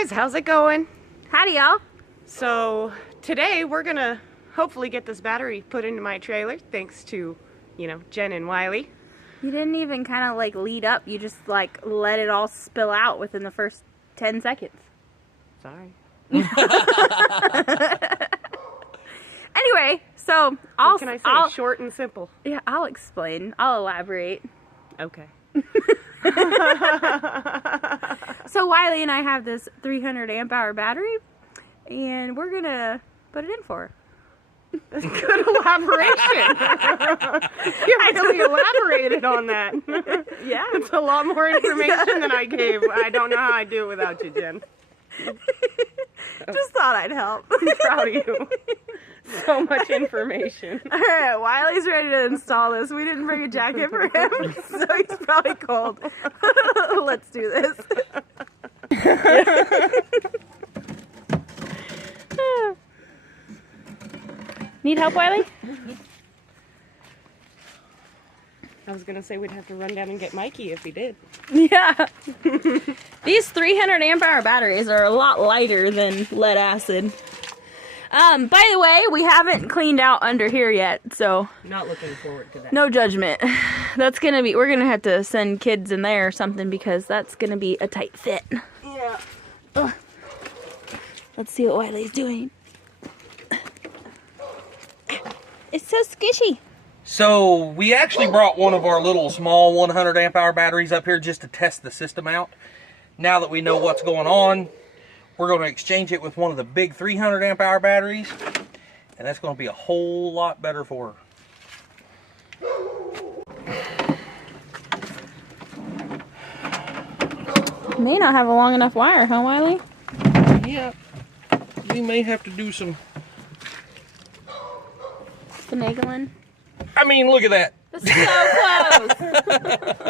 guys, how's it going? Howdy, y'all. So today we're gonna hopefully get this battery put into my trailer thanks to, Jen and Wiley. You didn't even kind of like lead up. You just like let it all spill out within the first 10 seconds. Sorry. Anyway, so What can I say? Short and simple. Yeah, I'll explain. I'll elaborate. Okay. So Wiley and I have this 300 amp hour battery, and we're gonna put it in for her. That's good elaboration. You really elaborated on that. Yeah. It's a lot more information than I gave. I don't know how I'd do it without you, Jen. Just thought I'd help. I'm proud of you. So much information. Alright, Wiley's ready to install this. We didn't bring a jacket for him, so he's probably cold. Let's do this. Need help, Wiley? I was gonna say we'd have to run down and get Mikey if he did. Yeah. These 300 amp hour batteries are a lot lighter than lead acid. By the way, we haven't cleaned out under here yet, so Not looking forward to that. no judgment. We're gonna have to send kids in there or something because that's gonna be a tight fit. Yeah. Ugh. Let's see what Wiley's doing. It's so squishy. So we actually brought one of our little small 100 amp hour batteries up here just to test the system out. Now that we know what's going on, we're going to exchange it with one of the big 300 amp hour batteries, and that's going to be a whole lot better for her. May not have a long enough wire, huh, Wiley? Yeah, we may have to do some. Finagling. I mean, look at that. That's so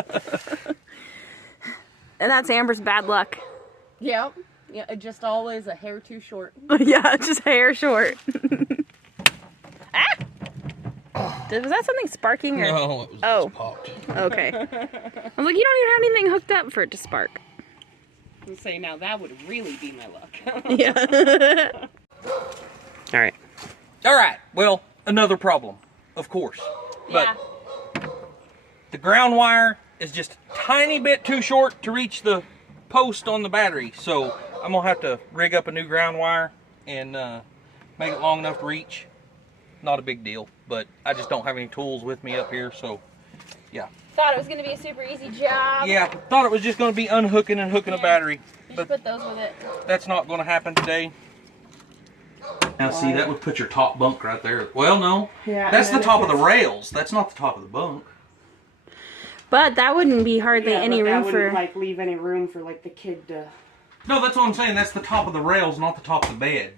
close. And that's Amber's bad luck. Yep. Yeah, just always a hair too short. Yeah, just hair short. Ah! Was that something sparking? Or? No, it was just popped. Okay. I was like, you don't even have anything hooked up for it to spark. I was saying now that would really be my luck. Yeah. All right. All right. Well, another problem, of course. But the ground wire is just a tiny bit too short to reach the post on the battery. So I'm going to have to rig up a new ground wire and make it long enough to reach. Not a big deal, but I just don't have any tools with me up here, so yeah. Thought it was going to be a super easy job. Yeah, thought it was just going to be unhooking and hooking a battery. You But should put those with it. that's not going to happen today. Now see, that would put your top bunk right there. Well, no. Yeah. That's the top of the rails. That's not the top of the bunk. But that wouldn't be hardly any room that for... wouldn't, like, leave any room for, like, the kid to... No, that's what I'm saying. That's the top of the rails, not the top of the bed.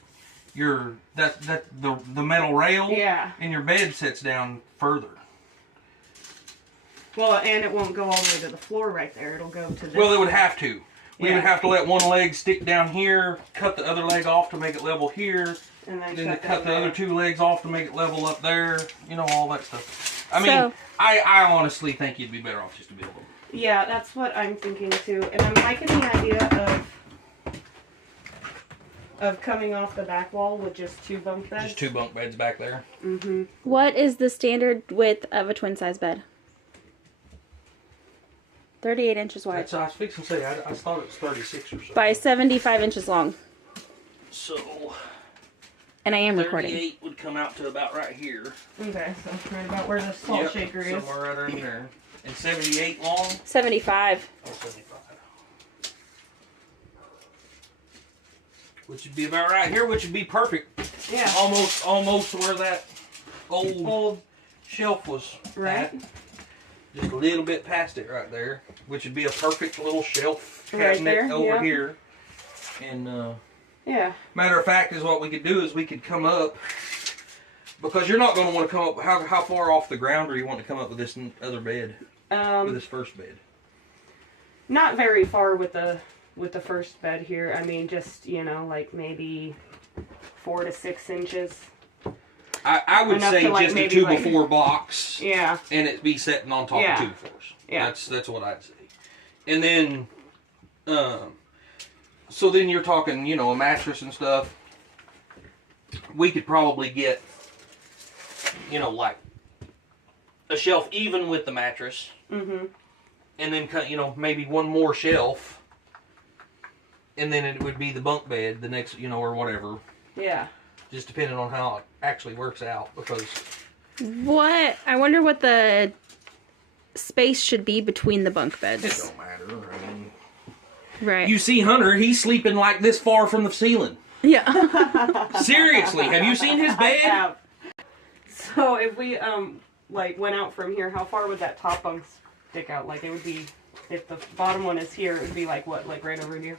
The metal rail. Yeah. And your bed sits down further. Well, and it won't go all the way to the floor right there. It'll go to this. Well, it would have to. We would Yeah. have to let one leg stick down here, cut the other leg off to make it level here, and then cut the other two legs off to make it level up there. You know, all that stuff. I mean, So- I honestly think you'd be better off just to build them. Yeah, that's what I'm thinking too. And I'm liking the idea of coming off the back wall with just two bunk beds. Just two bunk beds back there. Mm-hmm. What is the standard width of a twin-size bed? 38 inches wide. That's, I was fixing to say, I thought it was 36 or so. By 75 inches long. So, And I am recording. 38 would come out to about right here. Okay, so right about where the salt shaker is. Somewhere right in there. And 78 long? 75. Oh, 75. Which would be about right here, which would be perfect. Yeah. Almost where that old shelf was Right. at. Just a little bit past it right there. Which would be a perfect little shelf Right cabinet there, over yeah. here. And Yeah. matter of fact is what we could do is we could come up, because you're not going to want to come up, how far off the ground are you want to come up with this other bed? With this first bed? Not very far with the first bed here. I mean, just, like maybe 4 to 6 inches. I would Enough say to, like, just a maybe, 2x4 box. Yeah. And it be sitting on top Yeah. of 2 floors. Yeah. That's what I'd say. And then So then you're talking, you know, a mattress and stuff. We could probably get, you know, like a shelf even with the mattress. Mm-hmm. And then, you know, maybe one more shelf. And then it would be the bunk bed, the next, you know, or whatever. Yeah. Just depending on how it actually works out. Because... I wonder what the space should be between the bunk beds. It don't matter. I mean... Right. You see Hunter, he's sleeping like this far from the ceiling. Yeah. Seriously, have you seen his bed? I have. So if we like went out from here, how far would that top bunk stick out? Like it would be, if the bottom one is here, it would be like what, like right over here?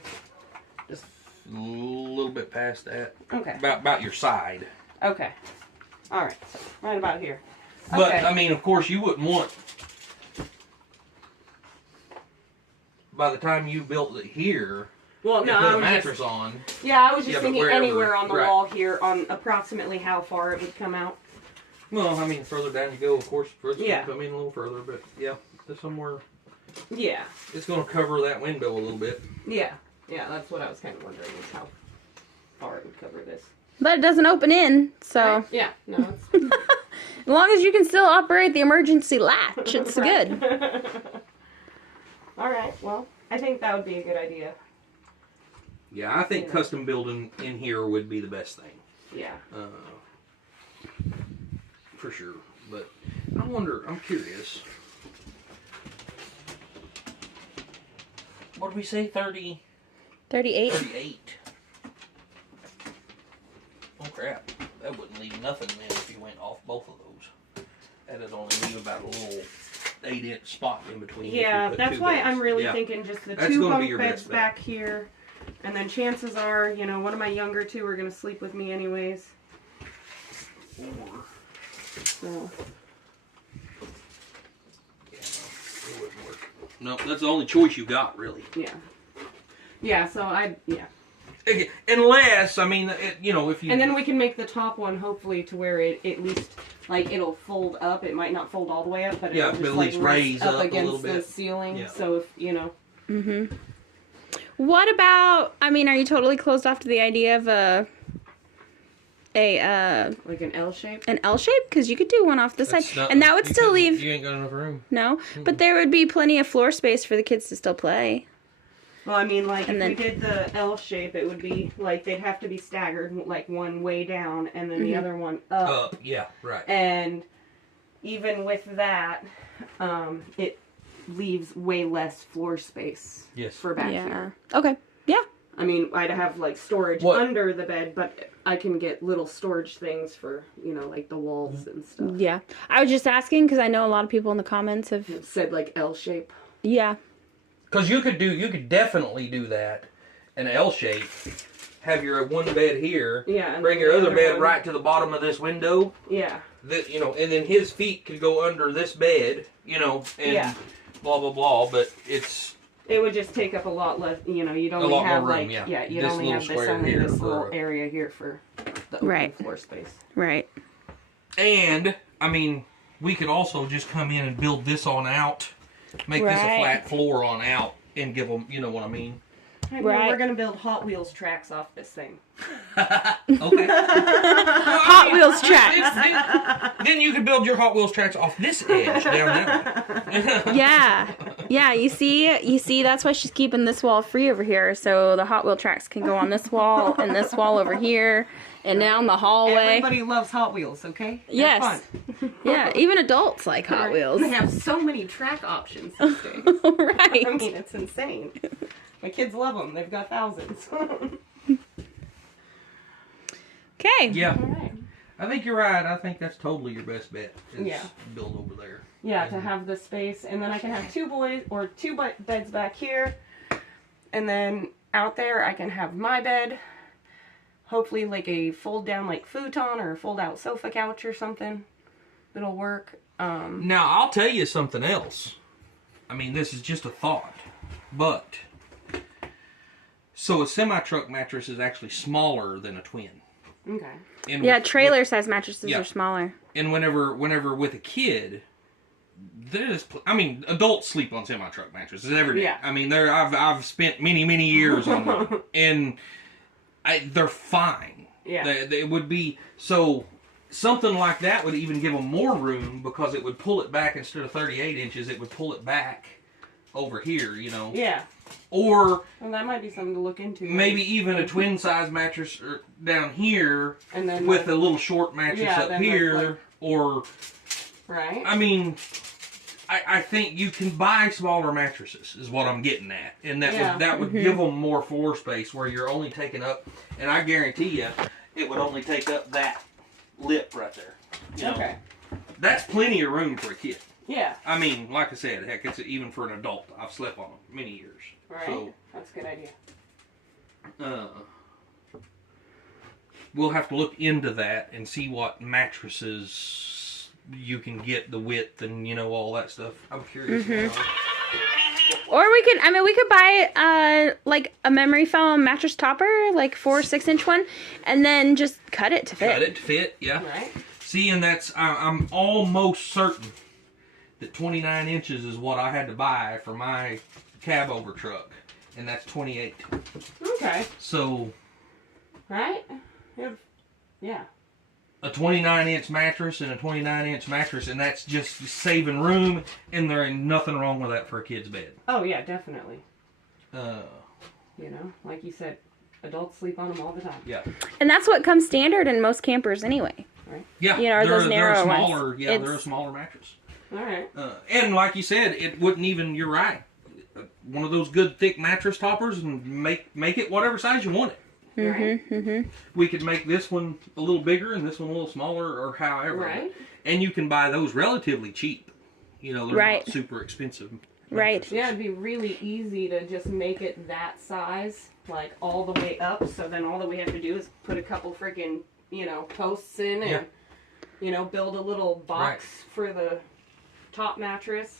Just a little bit past that. Okay. About your side. Okay. All right. So right about here. But Okay. I mean, of course, you wouldn't want. By the time you built it here, Well, no, and put I a was mattress just, on. yeah, I was just Yeah, but thinking wherever, anywhere on the right. wall here, on approximately how far it would come out. Well, I mean, further down you go, of course, further Yeah. come in a little further, but yeah, there's somewhere. Yeah. It's going to cover that window a little bit. Yeah. Yeah, that's what I was kind of wondering, is how far it would cover this. But it doesn't open in, so Right? Yeah. No, it's as long as you can still operate the emergency latch, it's good. All right. Well, I think that would be a good idea. Yeah, I think Yeah. custom building in here would be the best thing. Yeah. For sure. But I wonder, I'm curious. What did we say? 30? 38. 38. Oh crap. That wouldn't leave nothing then if you went off both of those. That'd only leave about a little 8-inch spot in between. if you Yeah, put that's two why beds. I'm really Yeah. thinking just the That's two gonna be bunk your beds best bet. back here. And then chances are, you know, one of my younger two are going to sleep with me anyways. Or, So, yeah, it wouldn't work. No, that's the only choice you got, really. yeah. Yeah, so yeah. Okay, unless, I mean, you know, if you... And then we can make the top one hopefully to where it at least, like, it'll fold up. It might not fold all the way up, but Yeah, it'll but just, at like, least rest raise up a against little the bit. ceiling. Yeah. So, if, you know. Mm-hmm. What about, I mean, are you totally closed off to the idea of Like an L shape? an L shape? Because you could do one off this side. That's not- And that would you still couldn't- leave, You ain't got enough room. no? But there would be plenty of floor space for the kids to still play. Well, I mean, like, And if we then- did the L shape, it would be, like, they'd have to be staggered, like, one way down and then the other one up. Yeah, right. And even with that, it leaves way less floor space Yes. for back Yeah. here. Okay. Yeah. I mean, I'd have, like, storage What? under the bed, but I can get little storage things for, you know, like the walls and stuff. Yeah. I was just asking because I know a lot of people in the comments have. It said, like, L shape. Yeah. Because you could definitely do that, an L shape. Have your one bed here. Yeah. and Bring then your the other bed one- right to the bottom of this window. Yeah. That, you know, and then his feet could go under this bed. You know, and Yeah. blah blah blah. But it's It would just take up a lot less, you know, you'd only lot have, more room, like, yeah. you'd This only little have this, square only here this for- little area here for the open Right. floor space. Right. and I mean we could also just come in and build this on out, make this a Right. flat floor on out, and give them. You know what I mean? I mean, Right. we're gonna build Hot Wheels tracks off this thing. Okay. Hot Wheels tracks. Then you could build your Hot Wheels tracks off this edge down there. Yeah. Yeah, you see, that's why she's keeping this wall free over here, so the Hot Wheel tracks can go on this wall and this wall over here and down the hallway. Everybody loves Hot Wheels, okay? They're Yes. fun. Yeah, even adults like Hot Wheels. They have so many track options these days. Right. I mean, it's insane. My kids love them. They've got thousands. Okay. Yeah, All right. I think you're right. I think that's totally your best bet. Is Yeah. build over there. Yeah, to have the space, and then I can have two beds back here, and then out there I can have my bed. Hopefully, like a fold down like futon or a fold out sofa couch or something. It'll work. Now I'll tell you something else. I mean, this is just a thought, but so a semi-truck mattress is actually smaller than a twin. Okay. And Yeah, with- trailer size mattresses Yeah. are smaller. And whenever with a kid, I mean, adults sleep on semi-truck mattresses every day. Yeah. I mean, I've spent many years on them, and they're fine. Yeah. They would be, so something like that would even give them more room, because it would pull it back instead of 38 inches, it would pull it back over here, you know. Yeah. Or and that might be something to look into. maybe even a twin size mattress down here, and then with a little short mattress up here, like, or right. I mean, I think you can buy smaller mattresses, is what I'm getting at, and that would give them more floor space, where you're only taking up, and I guarantee you, it would only take up that lip right there. You know? Okay. That's plenty of room for a kid. Yeah. I mean, like I said, heck, it's even for an adult. I've slept on them many years. Right. So, that's a good idea. We'll have to look into that and see what mattresses you can get, the width, and you know, all that stuff. I'm curious. Or we could buy like a memory foam mattress topper, like 4 or 6 inch one, and then just cut it to fit. Cut it to fit, yeah. Right. See, and I'm almost certain that 29 inches is what I had to buy for my cab over truck, and that's 28. Okay. So, right? Yeah. a 29-inch mattress and a 29-inch mattress, and that's just saving room, and there ain't nothing wrong with that for a kid's bed. Oh yeah, definitely. You know, like you said, adults sleep on them all the time. Yeah. And that's what comes standard in most campers anyway. Right. Yeah. You know, those narrow they're smaller, ones. Yeah, they're a smaller mattress. All right. And like you said, it wouldn't even. You're right. One of those good thick mattress toppers, and make it whatever size you want it. Right. We could make this one a little bigger and this one a little smaller, or however. Right. And you can buy those relatively cheap. You know, they're not super expensive. Right. Yeah, it'd be really easy to just make it that size, like all the way up. So then all that we have to do is put a couple freaking, posts in and, build a little box for the top mattress.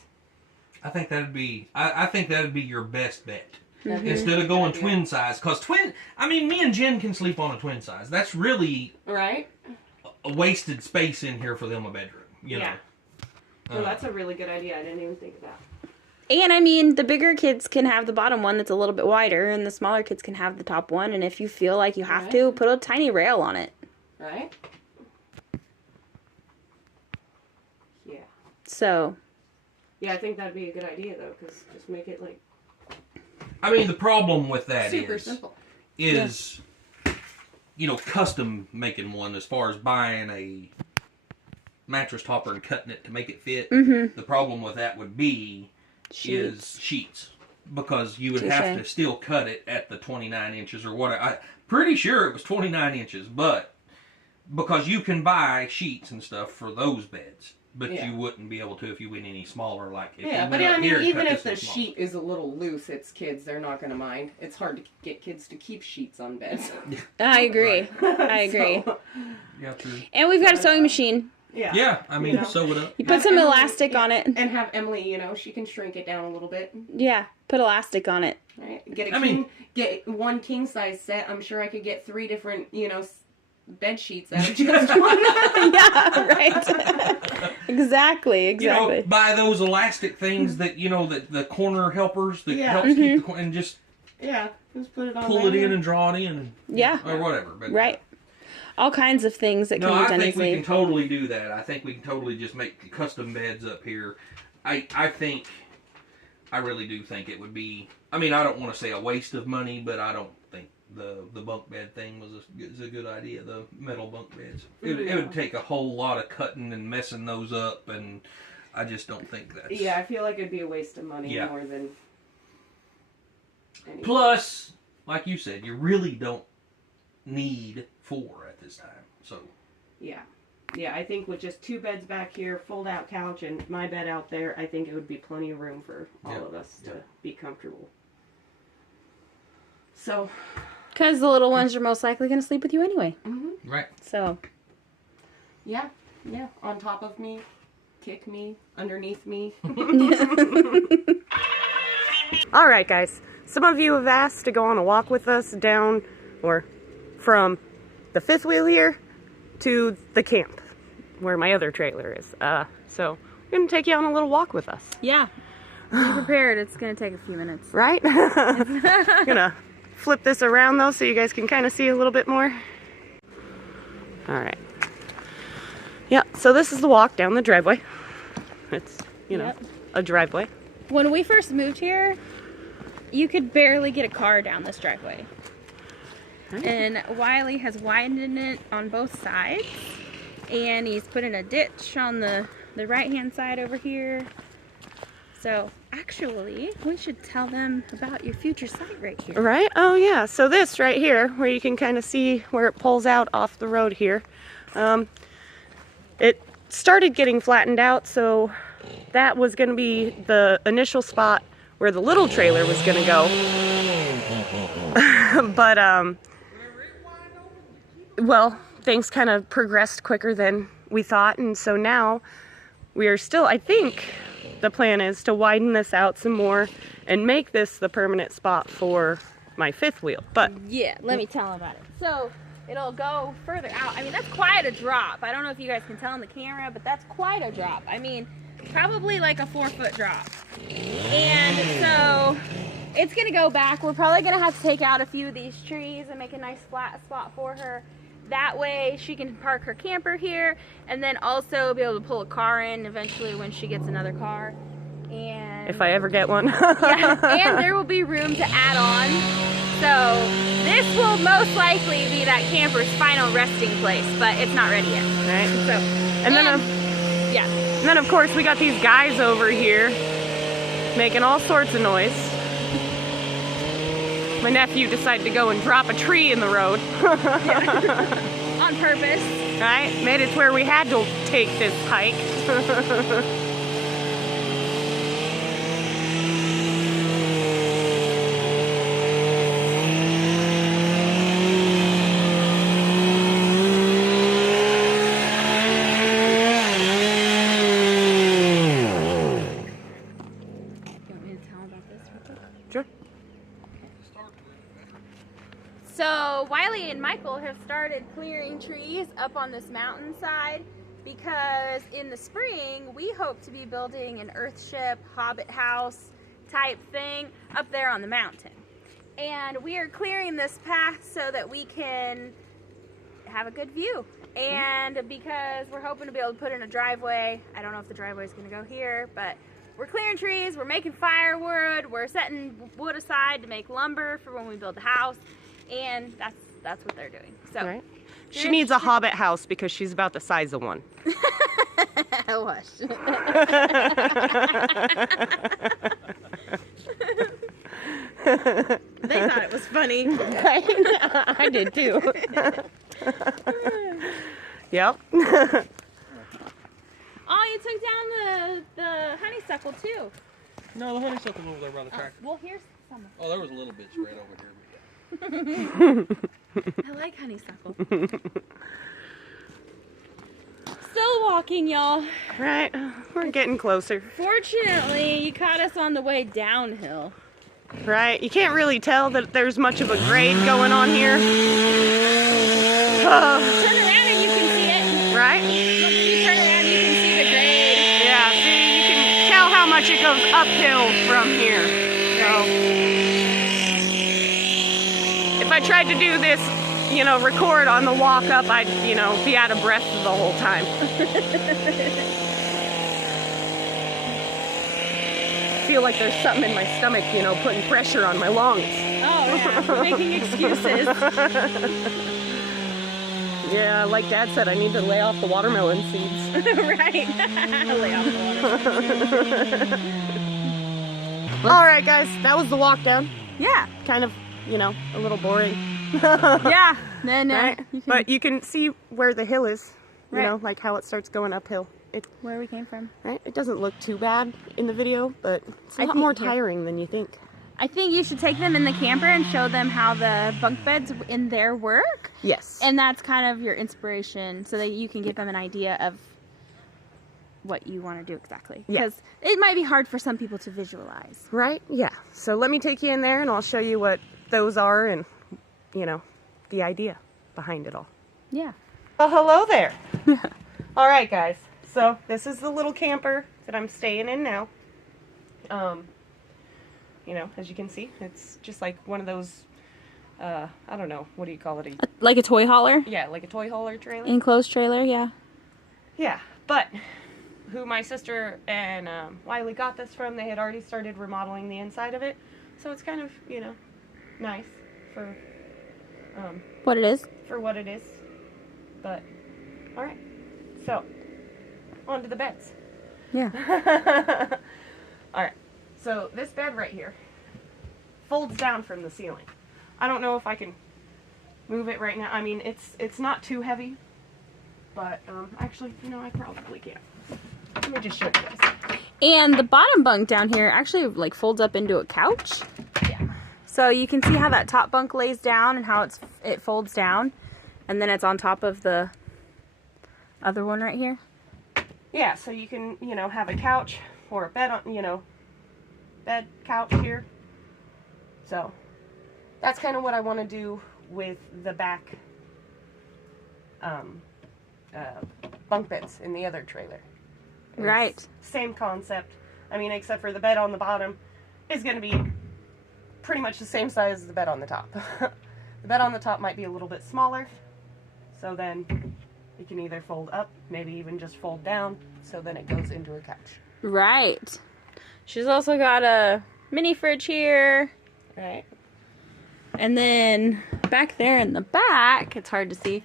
I think that'd be. I think that'd be your best bet. Instead of going twin size, because me and Jen can sleep on a twin size. That's really a wasted space in here for them, a bedroom. You know. Well, that's a really good idea. I didn't even think of that. And the bigger kids can have the bottom one that's a little bit wider, and the smaller kids can have the top one. And if you feel like you have to, put a tiny rail on it. Right. Yeah. So. Yeah, I think that'd be a good idea though, because just make it like. I mean, the problem with that super simple. is, custom making one, as far as buying a mattress topper and cutting it to make it fit. The problem with that would be is sheets, because you would have to still cut it at the 29 inches or whatever. I'm pretty sure it was 29 inches, but because you can buy sheets and stuff for those beds. But you wouldn't be able to if you went any smaller. Like if but I mean, even if the sheet is a little loose, it's kids. They're not going to mind. It's hard to get kids to keep sheets on beds. I agree. I agree. Yeah, true. And we've got a sewing machine. Yeah. Yeah, I mean, sew it up. You put some elastic on it. And have Emily, she can shrink it down a little bit. Yeah, put elastic on it. Right. Get one king size set. I'm sure I could get 3 different, bed sheets out of just one. Yeah, right. Exactly. Buy those elastic things that the corner helpers that helps keep the corner, and just put it on. Pull it in and draw it in. Or whatever. But, right. All kinds of things that can be done I think easily. we can totally do that. I think we can totally just make custom beds up here. I really do think it would be. I mean, I don't want to say a waste of money, but I don't think the bunk bed thing is a good idea. The metal bunk beds. It would take a whole lot of cutting and messing those up, and I just don't think that's. Yeah, I feel like it'd be a waste of money more than. Anything. Plus, like you said, you really don't need 4 at this time. So. Yeah. Yeah, I think with just 2 beds back here, fold out couch, and my bed out there, I think it would be plenty of room for all of us to be comfortable. So. Because the little ones are most likely going to sleep with you anyway. Right. So. Yeah. Yeah. On top of me, kick me, underneath me. All right, guys. Some of you have asked to go on a walk with us down, or from the 5th wheel here to the camp, where my other trailer is. So gonna take you on a little walk with us. Yeah. Be prepared. It's gonna take a few minutes. Right? Gonna flip this around though so you guys can kind of see a little bit more. All right. Yeah, so this is the walk down the driveway. It's, you know, a driveway. When we first moved here, you could barely get a car down this driveway. Right. And Wiley has widened it on both sides. And he's put in a ditch on the right-hand side over here. So, actually, we should tell them about your future site right here. Right? Oh, yeah. So this right here, where you can kind of see where it pulls out off the road here, it started getting flattened out, so that was going to be the initial spot where the little trailer was going to go. But, well, things kind of progressed quicker than we thought, and so now we are still, I think, the plan is to widen this out some more and make this the permanent spot for my fifth wheel. But yeah, let me tell them about it. So it'll go further out. I mean, that's quite a drop. I don't know if you guys can tell on the camera, but that's quite a drop. I mean, probably like a 4-foot drop. And so it's gonna go back. We're probably gonna have to take out a few of these trees and make a nice flat spot for her. That way she can park her camper here and then also be able to pull a car in eventually when she gets another car. And if I ever get one. yeah, and there will be room to add on. So this will most likely be that camper's final resting place, but it's not ready yet. Right. So And then yeah. And then of course we got these guys over here making all sorts of noise. My nephew decided to go and drop a tree in the road. On purpose. Right? Made it to where we had to take this hike. So Wiley and Michael have started clearing trees up on this mountainside because in the spring we hope to be building an earthship hobbit house type thing up there on the mountain. And we are clearing this path so that we can have a good view. And because we're hoping to be able to put in a driveway, I don't know if the driveway is going to go here, but we're clearing trees, we're making firewood, we're setting wood aside to make lumber for when we build the house. And that's what they're doing. So right. She needs a hobbit house because she's about the size of one. Hush. They thought it was funny. I did too. Yep. Oh, you took down the honeysuckle too. No, the honeysuckle's over there by the tractor. Well, here's some. Oh, there was a little bit spread over here. I like honeysuckle. Still walking, y'all. Right, we're getting closer. Fortunately, you caught us on the way downhill. Right, you can't really tell that there's much of a grade going on here. Turn around and you can see it. Right? Look, if you turn around, you can see the grade. Yeah, see, you can tell how much it goes uphill from here. So, if I tried to do this, you know, record on the walk up, I'd, you know, be out of breath the whole time. Feel like there's something in my stomach, you know, putting pressure on my lungs. Oh, yeah, making excuses. Yeah, like Dad said, I need to lay off the watermelon seeds. Right. Lay off the watermelon. All right, guys, that was the walk down. Yeah. Kind of, you know, a little boring. Yeah. Then, right? But you can see where the hill is, you right. know, like how it starts going uphill. Where we came from. Right? It doesn't look too bad in the video, but it's a lot more tiring than you think. I think you should take them in the camper and show them how the bunk beds in there work. Yes. And that's kind of your inspiration so that you can give them an idea of what you want to do exactly. Because it might be hard for some people to visualize. Right? Yeah. So let me take you in there and I'll show you what those are and, you know, the idea behind it all. Yeah. Well, hello there. All right, guys. So this is the little camper that I'm staying in now. You know, as you can see, it's just like one of those, I don't know, what do you call it? Like a toy hauler? Yeah, like a toy hauler trailer. Enclosed trailer, yeah. Yeah, but who my sister and Wiley got this from, they had already started remodeling the inside of it. So it's kind of, you know, nice for what it is. For what it is. But, alright. So, on to the beds. Yeah. Alright. So, this bed right here folds down from the ceiling. I don't know if I can move it right now. I mean, it's not too heavy. But, actually, you know, I probably can. Let me just show you this. And the bottom bunk down here actually, like, folds up into a couch. Yeah. So you can see how that top bunk lays down and how it folds down. And then it's on top of the other one right here. Yeah, so you can, you know, have a couch or a bed on, you know, bed, couch here. So, that's kind of what I want to do with the back bunk beds in the other trailer. Right. Same concept. I mean, except for the bed on the bottom is going to be pretty much the same size as the bed on the top. The bed on the top might be a little bit smaller, so then you can either fold up, maybe even just fold down, so then it goes into a couch. Right. She's also got a mini fridge here. Right. And then back there in the back, it's hard to see,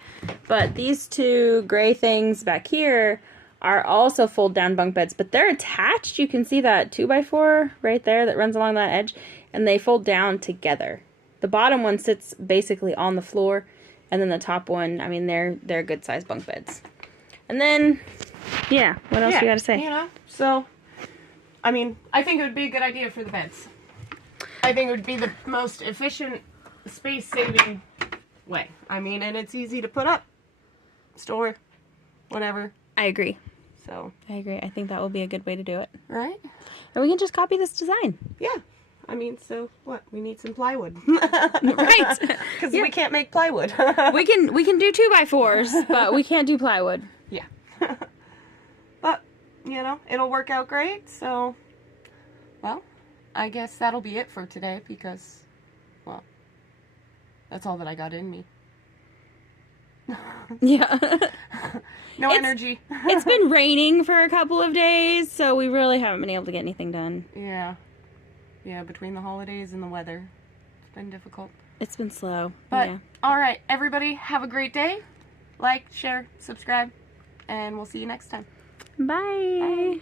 but these two gray things back here are also fold down bunk beds, but they're attached. You can see that 2x4 right there that runs along that edge, and they fold down together. The bottom one sits basically on the floor, and then the top one, I mean, they're good sized bunk beds. And then, yeah, what else we gotta say? You know, so, I mean, I think it would be a good idea for the beds. I think it would be the most efficient, space-saving way. I mean, and it's easy to put up, store, whatever. I agree. So. I agree. I think that will be a good way to do it. Right? And we can just copy this design. Yeah. I mean, so what? We need some plywood. Right. Because we can't make plywood. we can do 2x4s, but we can't do plywood. Yeah. But, you know, it'll work out great, so, well, I guess that'll be it for today because, well, that's all that I got in me. Yeah. No energy. It's been raining for a couple of days, so we really haven't been able to get anything done. Yeah. Yeah, between the holidays and the weather, it's been difficult. It's been slow. But, yeah. All right, everybody, have a great day. Like, share, subscribe, and we'll see you next time. Bye. Bye.